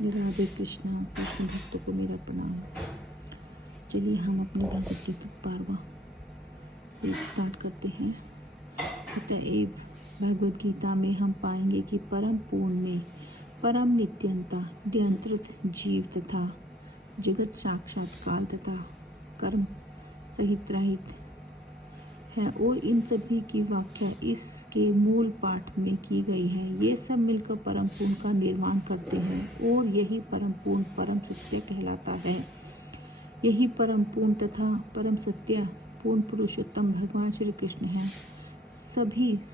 राधे कृष्णा। कृष्ण भक्तों को मेरा प्रणाम। चलिए हम अपने भगवद गीता 12वां पेज स्टार्ट करते हैं। अतएव भगवद गीता में हम पाएंगे कि परम पूर्ण में परम नित्यंता नियंत्रित जीव तथा जगत साक्षात काल तथा कर्म सहित रहित है और इन सभी की व्याख्या इसके मूल पाठ में की गई है। ये सब मिलकर परम पूर्ण का निर्माण करते हैं और यही परम पूर्ण परम सत्य कहलाता है। यही परम पूर्ण तथा परम सत्य पूर्ण पुरुषोत्तम भगवान श्री कृष्ण हैं।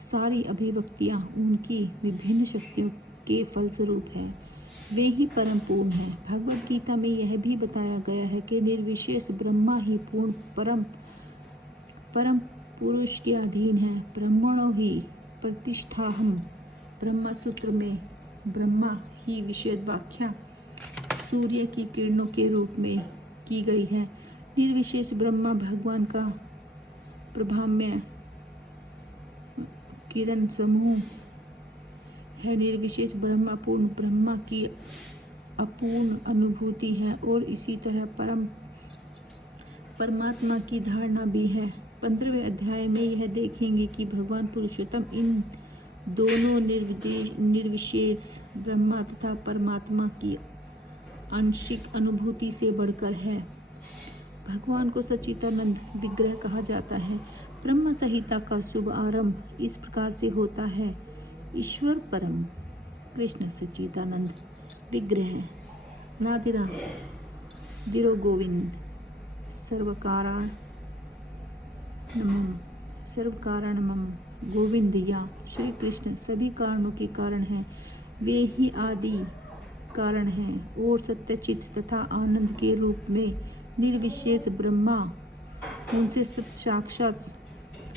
सारी अभिव्यक्तियां उनकी विभिन्न शक्तियों के फलस्वरूप है। वे ही परम पूर्ण है। भगवद गीता में यह भी बताया गया है कि निर्विशेष ब्रह्मा ही पूर्ण परम पुरुष के अधीन है। ब्रह्मणो ही प्रतिष्ठाहम। ब्रह्मा सूत्र में ब्रह्मा ही विशेष व्याख्या सूर्य की किरणों के रूप में की गई है। निर्विशेष ब्रह्मा भगवान का प्रभामय किरण समूह है। निर्विशेष ब्रह्मा पूर्ण ब्रह्मा की अपूर्ण अनुभूति है और इसी तरह परमात्मा की धारणा भी है। 15वें अध्याय में यह देखेंगे कि भगवान पुरुषोत्तम इन दोनों निर्विशेष ब्रह्मा तथा परमात्मा की आंशिक अनुभूति से बढ़कर है। भगवान को सच्चिदानंद विग्रह कहा जाता है। ब्रह्म संहिता का शुभ आरंभ इस प्रकार से होता है। ईश्वर परम कृष्ण सच्चिदानंद विग्रह नादिरा दिरो गोविंद सर्वकारणमम गोविंद या श्री कृष्ण सभी कारणों के कारण हैं। वे ही आदि कारण हैं और सत्यचित तथा आनंद के रूप में निर्विशेष ब्रह्मा उनसे साक्षात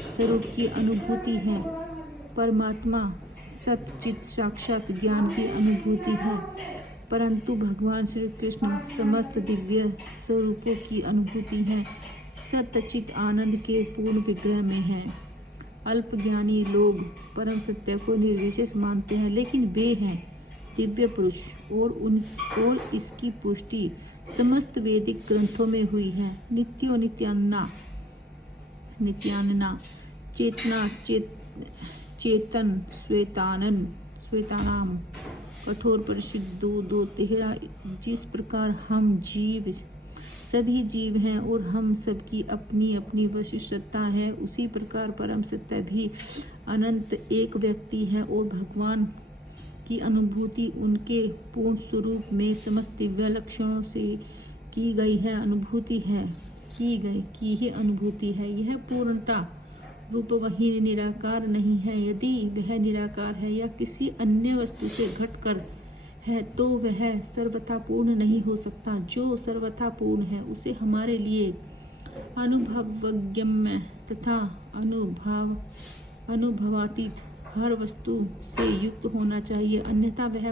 स्वरूप की अनुभूति है। परमात्मा सच्चित साक्षात ज्ञान की अनुभूति है, परंतु भगवान श्री कृष्ण समस्त दिव्य स्वरूपों की अनुभूति है। सत्यचित आनंद के पूर्ण विग्रह में है। अल्पज्ञानी लोग परम सत्य को निर्विशेष मानते हैं, लेकिन वे हैं दिव्य पुरुष और इसकी पुष्टि समस्त वैदिक ग्रंथों में हुई है। नित्यान्ना चेतन श्वेतानाम कठोर परिषद 2:13। जिस प्रकार हम सभी जीव हैं और हम सबकी अपनी अपनी विशिष्टता है, उसी प्रकार परम सत्य भी अनंत एक व्यक्ति है और भगवान की अनुभूति उनके पूर्ण स्वरूप में समस्त दिव्य लक्षणों से की गई है अनुभूति है की ही अनुभूति है। यह पूर्णता रूप वही निराकार नहीं है। यदि वह निराकार है या किसी अन्य वस्तु से घटकर है तो वह सर्वथा पूर्ण नहीं हो सकता। जो सर्वथा पूर्ण है उसे हमारे लिए अनुभवगम्य तथा अनुभवातीत हर वस्तु से युक्त होना चाहिए, अन्यथा वह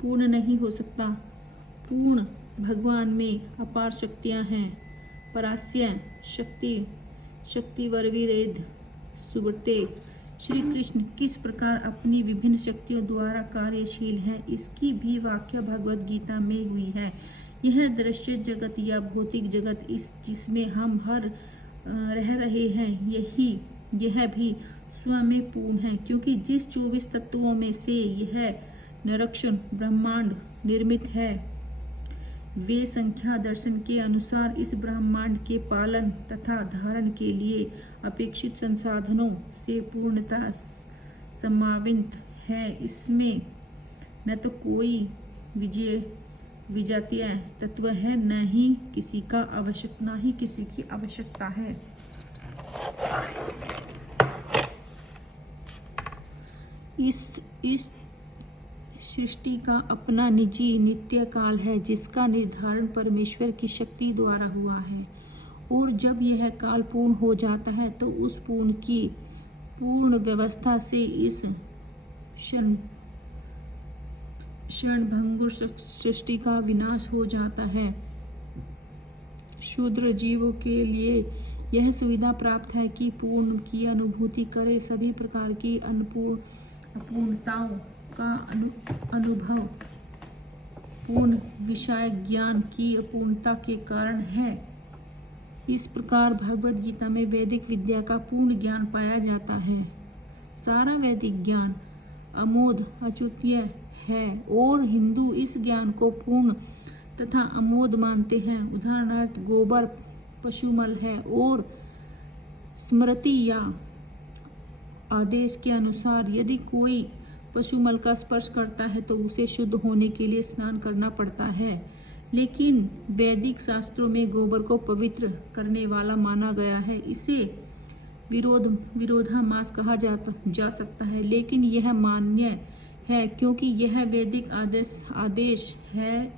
पूर्ण नहीं हो सकता। पूर्ण भगवान में अपार शक्तियां हैं। परास्य शक्ति वर्विरेद सुब्रते। श्री कृष्ण किस प्रकार अपनी विभिन्न शक्तियों द्वारा कार्यशील हैं, इसकी भी व्याख्या भगवद गीता में हुई है। यह दृश्य जगत या भौतिक जगत जिसमें हम रह रहे हैं, यह भी स्वयं में पूर्ण है, क्योंकि जिस 24 तत्वों में से यह निरीक्षण ब्रह्मांड निर्मित है, वे संख्या दर्शन के अनुसार इस ब्रह्मांड के पालन तथा धारण के लिए अपेक्षित संसाधनों से पूर्णतः समावित है। इसमें न तो कोई विजातीय तत्व है, न ही किसी की आवश्यकता है। इस सृष्टि का अपना निजी नित्य काल है, जिसका निर्धारण परमेश्वर की शक्ति द्वारा हुआ है, और जब यह काल पूर्ण हो जाता है तो उस पूर्ण व्यवस्था से इस क्षणभंगुर सृष्टि का विनाश हो जाता है। शूद्र जीवों के लिए यह सुविधा प्राप्त है कि पूर्ण की अनुभूति करे, सभी प्रकार की अपूर्णताओं का अनुभव पूर्ण विषय ज्ञान की अपूर्णता के कारण है। इस प्रकार भगवद गीता में वैदिक विद्या का पूर्ण ज्ञान पाया जाता है। सारा वैदिक ज्ञान अमोघ अद्वितीय है और हिंदू इस ज्ञान को पूर्ण तथा अमोघ मानते हैं। उदाहरणार्थ गोबर पशुमल है और स्मृति या आदेश के अनुसार यदि कोई पशुमल का स्पर्श करता है तो उसे शुद्ध होने के लिए स्नान करना पड़ता है। लेकिन वैदिक शास्त्रों में गोबर को पवित्र करने वाला माना गया है। इसे विरोधाभास कहा जा सकता है, लेकिन यह मान्य है क्योंकि यह वैदिक आदेश है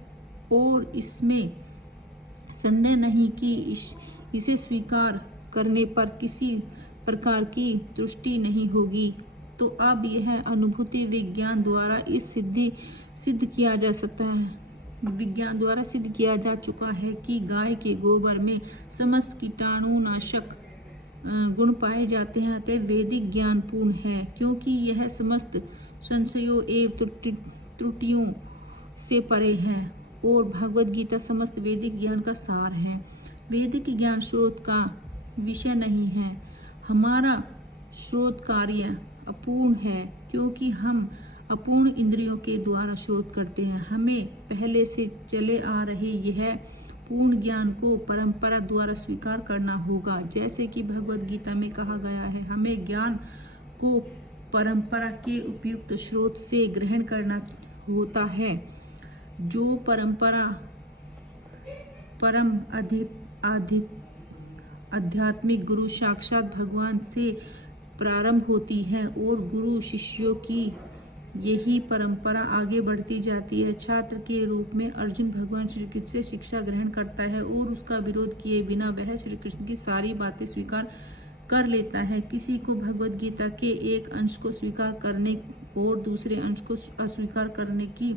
और इसमें संदेह नहीं कि इसे स्वीकार करने पर किसी प्रकार की त्रुटि नहीं होगी। तो अब यह अनुभूति विज्ञान द्वारा सिद्ध किया जा सकता है। विज्ञान द्वारा सिद्ध किया जा चुका है कि गाय के गोबर में समस्त कीटाणुनाशक गुण पाए जाते हैं। अतः वैदिक ज्ञान पूर्ण है क्योंकि यह समस्त संशयों एवं त्रुटियों से परे है और भगवद गीता समस्त वैदिक ज्ञान का सार है। वैदिक ज्ञान स्रोत का विषय नहीं है। हमारा स्रोत कार्य अपूर्ण है क्योंकि हम अपूर्ण इंद्रियों के द्वारा स्रोत करते हैं। हमें पहले से चले आ रहे यह पूर्ण ज्ञान को परंपरा द्वारा स्वीकार करना होगा। जैसे कि भगवद गीता में कहा गया है, हमें ज्ञान को परंपरा के उपयुक्त स्रोत से ग्रहण करना होता है। जो परंपरा परम आध्यात्मिक गुरु साक्षात भगवान से प्रारंभ होती है और गुरु शिष्यों की यही परंपरा आगे बढ़ती जाती है। छात्र के रूप में अर्जुन भगवान श्री कृष्ण से शिक्षा ग्रहण करता है और उसका विरोध किए बिना वह श्री कृष्ण की सारी बातें स्वीकार कर लेता है। किसी को भगवद गीता के एक अंश को स्वीकार करने और दूसरे अंश को अस्वीकार करने की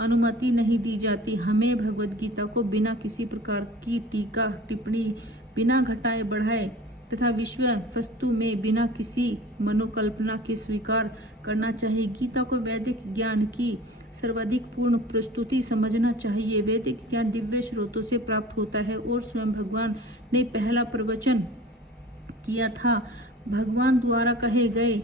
अनुमति नहीं दी जाती। हमें भगवद गीता को बिना किसी प्रकार की टीका टिप्पणी, बिना घटाए बढ़ाए तथा विश्व वस्तु में बिना किसी मनोकल्पना के स्वीकार करना चाहिए। गीता को वैदिक ज्ञान की सर्वाधिक पूर्ण प्रस्तुति समझना चाहिए। वैदिक ज्ञान दिव्य स्रोतों से प्राप्त होता है और स्वयं भगवान ने पहला प्रवचन किया था। भगवान द्वारा कहे गए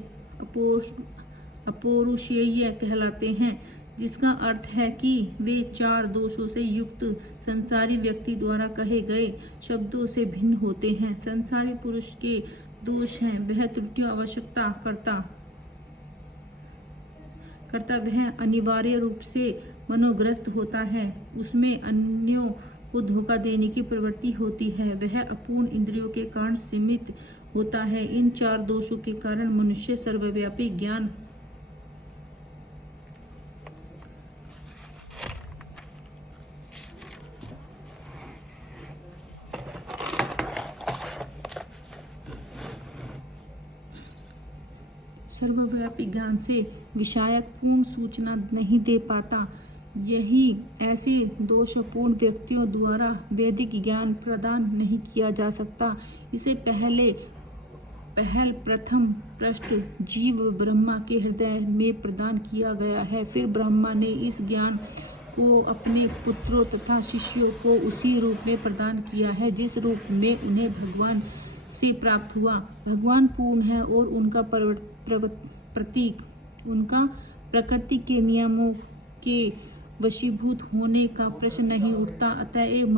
अपौरुषेय कहलाते हैं, जिसका अर्थ है कि वे 4 दोषों से युक्त संसारी व्यक्ति द्वारा कहे गए शब्दों से भिन्न होते हैं। संसारी पुरुष के दोष हैं, वह त्रुटियों आवश्यकता करता वह अनिवार्य रूप से मनोग्रस्त होता है, उसमें अन्यों को धोखा देने की प्रवृत्ति होती है, वह अपूर्ण इंद्रियों के कारण सीमित होता है। इन 4 दोषों के कारण मनुष्य सर्वव्यापी ज्ञान से विषयक पूर्ण सूचना नहीं दे पाता। यही ऐसे दोषपूर्ण व्यक्तियों द्वारा वैदिक ज्ञान प्रदान नहीं किया जा सकता। इसे प्रथम पृष्ठ जीव ब्रह्मा के हृदय में प्रदान किया गया है। फिर ब्रह्मा ने इस ज्ञान को अपने पुत्रों तथा शिष्यों को उसी रूप में प्रदान किया है जिस रूप में उन्हें भगवान से प्राप्त हुआ। भगवान पूर्ण है और उनका प्रतीक उनका प्रकृति के नियमों के वशीभूत होने का प्रश्न नहीं उठता। अतएव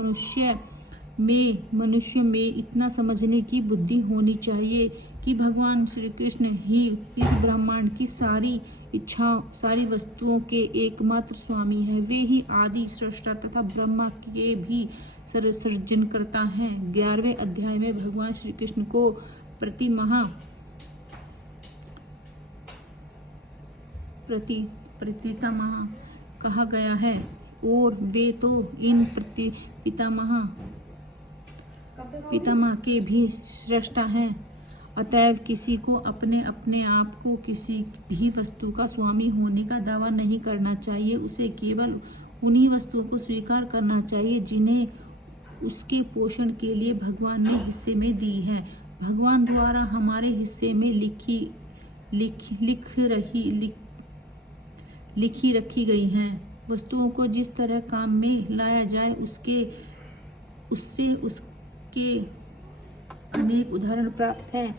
मनुष्य में इतना समझने की बुद्धि होनी चाहिए कि भगवान श्री कृष्ण ही इस ब्रह्मांड की सारी इच्छाओं, सारी वस्तुओं के एकमात्र स्वामी है। वे ही आदि सृष्टा तथा ब्रह्मा के भी सृजन करता है। 11वें अध्याय में भगवान श्री कृष्ण को पितामह कहा गया है और वे तो इन पितामह के भी सृष्टा हैं। अतएव किसी को अपने आप को किसी भी वस्तु का स्वामी होने का दावा नहीं करना चाहिए। उसे केवल उन्हीं वस्तुओं को स्वीकार करना चाहिए जिन्हें उसके पोषण के लिए भगवान ने हिस्से में दी है। भगवान द्वारा हमारे हिस्से में लिखी रखी गई हैं। वस्तुओं को जिस तरह काम में लाया जाए उससे उसके अनेक उदाहरण प्राप्त है।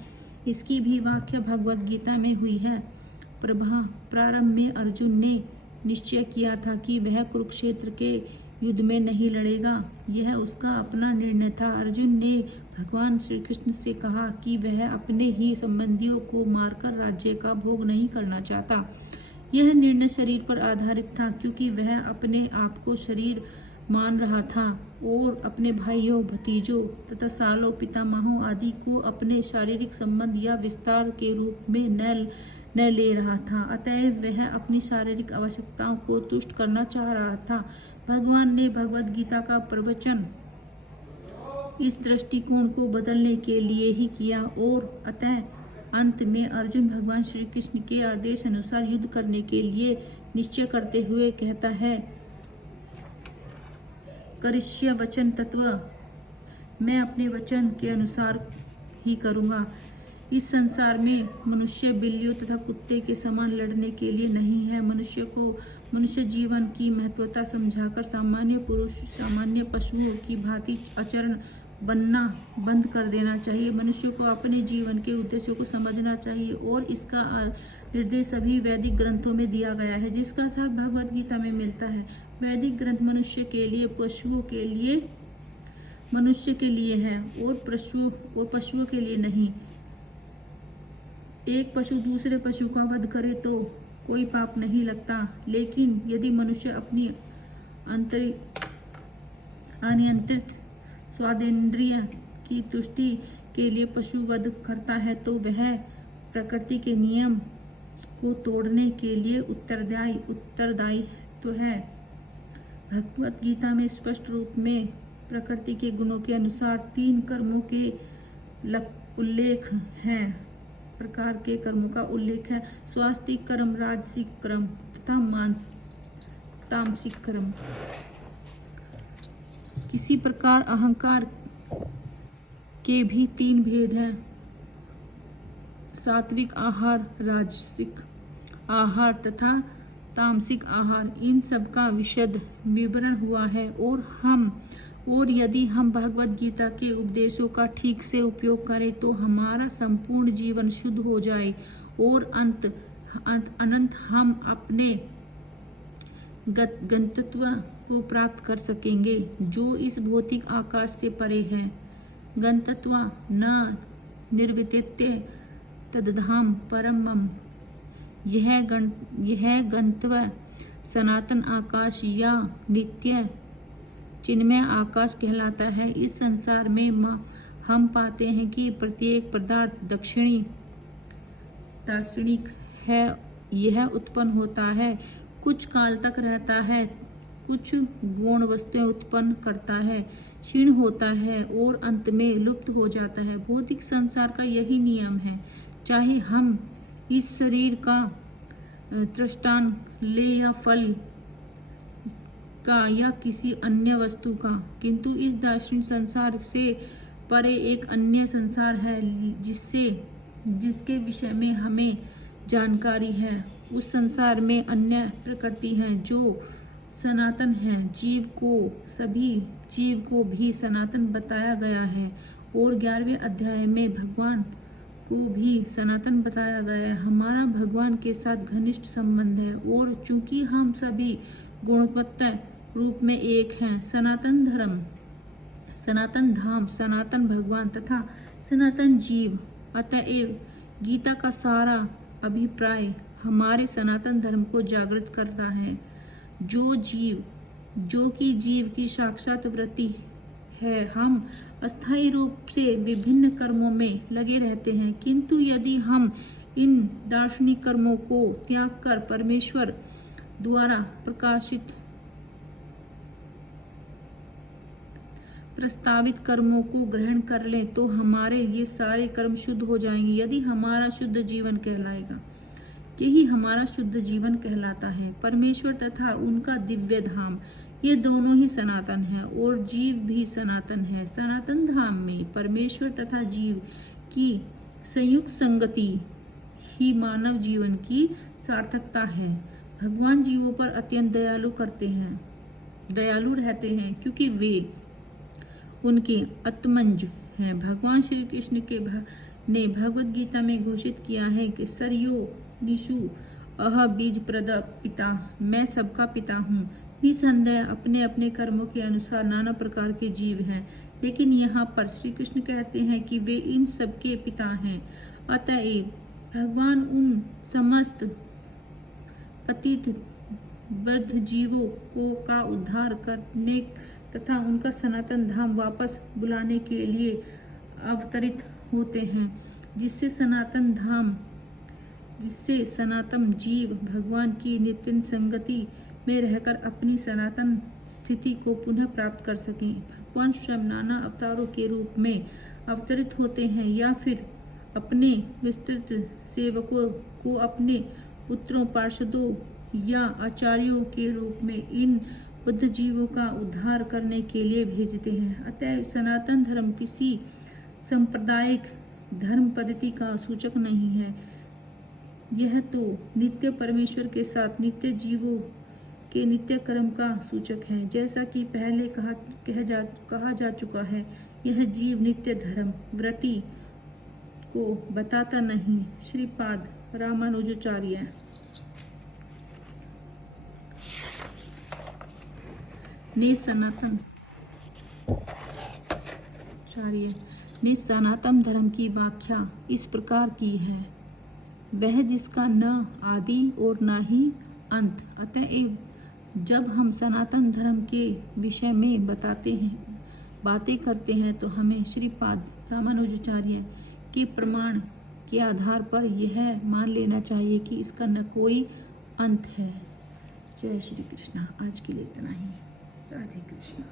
इसकी भी व्याख्या भगवद गीता में हुई है। प्रारंभ में अर्जुन ने निश्चय किया था कि वह कुरुक्षेत्र के युद्ध में नहीं लड़ेगा। यह उसका अपना निर्णय था। अर्जुन ने भगवान श्री कृष्ण से कहा कि वह अपने ही संबंधियों को मारकर राज्य का भोग नहीं करना चाहता। यह निर्णय शरीर पर आधारित था, क्योंकि वह अपने आप को शरीर मान रहा था और अपने भाइयों, भतीजों तथा सालों, पितामहों आदि को अपने शारीरिक संबंध या विस्तार के रूप में न ले रहा था। अतएव वह अपनी शारीरिक आवश्यकताओं को तुष्ट करना चाह रहा था। भगवान ने भगवद गीता का प्रवचन इस दृष्टिकोण को बदलने के लिए ही किया और अतः अंत में अर्जुन भगवान श्री कृष्ण के आदेश अनुसार युद्ध करने के लिए निश्चय करते हुए कहता है, करिष्य वचन तत्व, मैं अपने वचन के अनुसार ही करूंगा। इस संसार में मनुष्य बिल्लियों तथा कुत्ते के समान लड़ने के लिए नहीं है। मनुष्य को मनुष्य जीवन की महत्वता समझाकर सामान्य पशुओं की भांति आचरण बनना बंद कर देना चाहिए। मनुष्य को अपने जीवन के उद्देश्यों को समझना चाहिए और इसका निर्देश सभी वैदिक ग्रंथों में दिया गया है, जिसका सार भगवद गीता में मिलता है। वैदिक ग्रंथ मनुष्य के लिए, पशुओं के लिए, मनुष्य के लिए है और पशुओं के लिए नहीं। एक पशु दूसरे पशु का वध करे तो कोई पाप नहीं लगता, लेकिन यदि मनुष्य अपनी अनियंत्रित स्वादेंद्रिय की तुष्टि के लिए पशु वध करता है तो वह प्रकृति के नियम को तोड़ने के लिए उत्तरदायी तो है। भगवद गीता में स्पष्ट रूप में प्रकृति के गुणों के अनुसार 3 कर्मों के उल्लेख है। प्रकार के कर्मों का उल्लेख है। स्वास्तिक कर्म, राजसिक कर्म तथा तामसिक कर्म। किसी प्रकार अहंकार के भी 3 भेद हैं, सात्विक आहार, राजसिक आहार तथा तामसिक आहार। इन सब का विशद विवरण हुआ है और यदि हम भगवद गीता के उपदेशों का ठीक से उपयोग करें तो हमारा संपूर्ण जीवन शुद्ध हो जाए और अनंत हम अपने गंतव्य को प्राप्त कर सकेंगे, जो इस भौतिक आकाश से परे है। गंतव्य न निर्विद्यते तद्धाम परमम। यह गंतव्य सनातन आकाश या नित्य चिन्मय आकाश कहलाता है। इस संसार में हम पाते हैं कि प्रत्येक पदार्थ दार्शनिक है। यह उत्पन्न होता है, कुछ काल तक रहता है, कुछ गौण वस्तुएं उत्पन्न करता है, क्षीण होता है और अंत में लुप्त हो जाता है। भौतिक संसार का यही नियम है। चाहे हम इस शरीर का दृष्टांत ले या फल का या किसी अन्य वस्तु का, किंतु इस दार्शनिक संसार से परे एक अन्य संसार है जिसके विषय में हमें जानकारी है। उस संसार में अन्य प्रकृति है जो सनातन है। सभी जीव को भी सनातन बताया गया है और 11वें अध्याय में भगवान को भी सनातन बताया गया है। हमारा भगवान के साथ घनिष्ठ संबंध है और चूंकि हम सभी गुणवत्ता रूप में एक हैं, सनातन धर्म, सनातन धाम, सनातन भगवान तथा सनातन जीव, अतएव गीता का सारा अभिप्राय हमारे सनातन धर्म को जागृत कर रहा है। जो कि जीव की साक्षात वृत्ति है। हम अस्थायी रूप से विभिन्न कर्मों में लगे रहते हैं, किंतु यदि हम इन दार्शनिक कर्मों को त्याग कर परमेश्वर द्वारा प्रस्तावित कर्मों को ग्रहण कर लें तो हमारे ये सारे कर्म शुद्ध हो जाएंगे। यदि हमारा शुद्ध जीवन कहलाएगा, यही हमारा शुद्ध जीवन कहलाता है। परमेश्वर तथा उनका दिव्य धाम, ये दोनों ही सनातन है और जीव भी सनातन है। सनातन धाम में परमेश्वर तथा जीव की संयुक्त संगति ही मानव जीवन की सार्थकता है। भगवान जीवों पर अत्यंत दयालु रहते हैं क्योंकि वे उनके आत्मज हैं। भगवान श्री कृष्ण ने भगवत गीता में घोषित किया है कि सरयो निशु अह बीज प्रद पिता, मैं सबका पिता हूँ। निसंदेह अपने अपने कर्मों के अनुसार नाना प्रकार के जीव हैं, लेकिन यहाँ पर श्री कृष्ण कहते हैं कि वे इन सबके पिता हैं। अतएव भगवान उन समस्त पतित वृद्ध जीवों का उद्धार करने तथा उनका सनातन धाम वापस बुलाने के लिए अवतरित होते हैं, जिससे सनातन जीव भगवान की नित्य संगति में रहकर अपनी सनातन स्थिति को पुनः प्राप्त कर सकें। भगवान स्वयं नाना अवतारों के रूप में अवतरित होते हैं या फिर अपने विस्तृत सेवकों को अपने पुत्रों, पार्षदों या आचार्यों के रूप में इन बुद्ध जीवों का उद्धार करने के लिए भेजते हैं। अतः सनातन धर्म किसी सांप्रदायिक धर्म पद्धति का सूचक नहीं है, यह तो नित्य परमेश्वर के साथ नित्य जीवों के नित्य कर्म का सूचक है। जैसा कि पहले कहा जा चुका है, यह जीव नित्य धर्म व्रति को बताता नहीं। श्रीपाद रामानुजाचार्य। ने सनातन धर्म की व्याख्या इस प्रकार की है, वह जिसका न आदि और न ही अंत। अतएव जब हम सनातन धर्म के विषय में बातें करते हैं तो हमें श्रीपाद रामानुजाचार्य के प्रमाण के आधार पर यह मान लेना चाहिए कि इसका न कोई अंत है। जय श्री कृष्णा। आज के लिए इतना ही। राधे कृष्णा।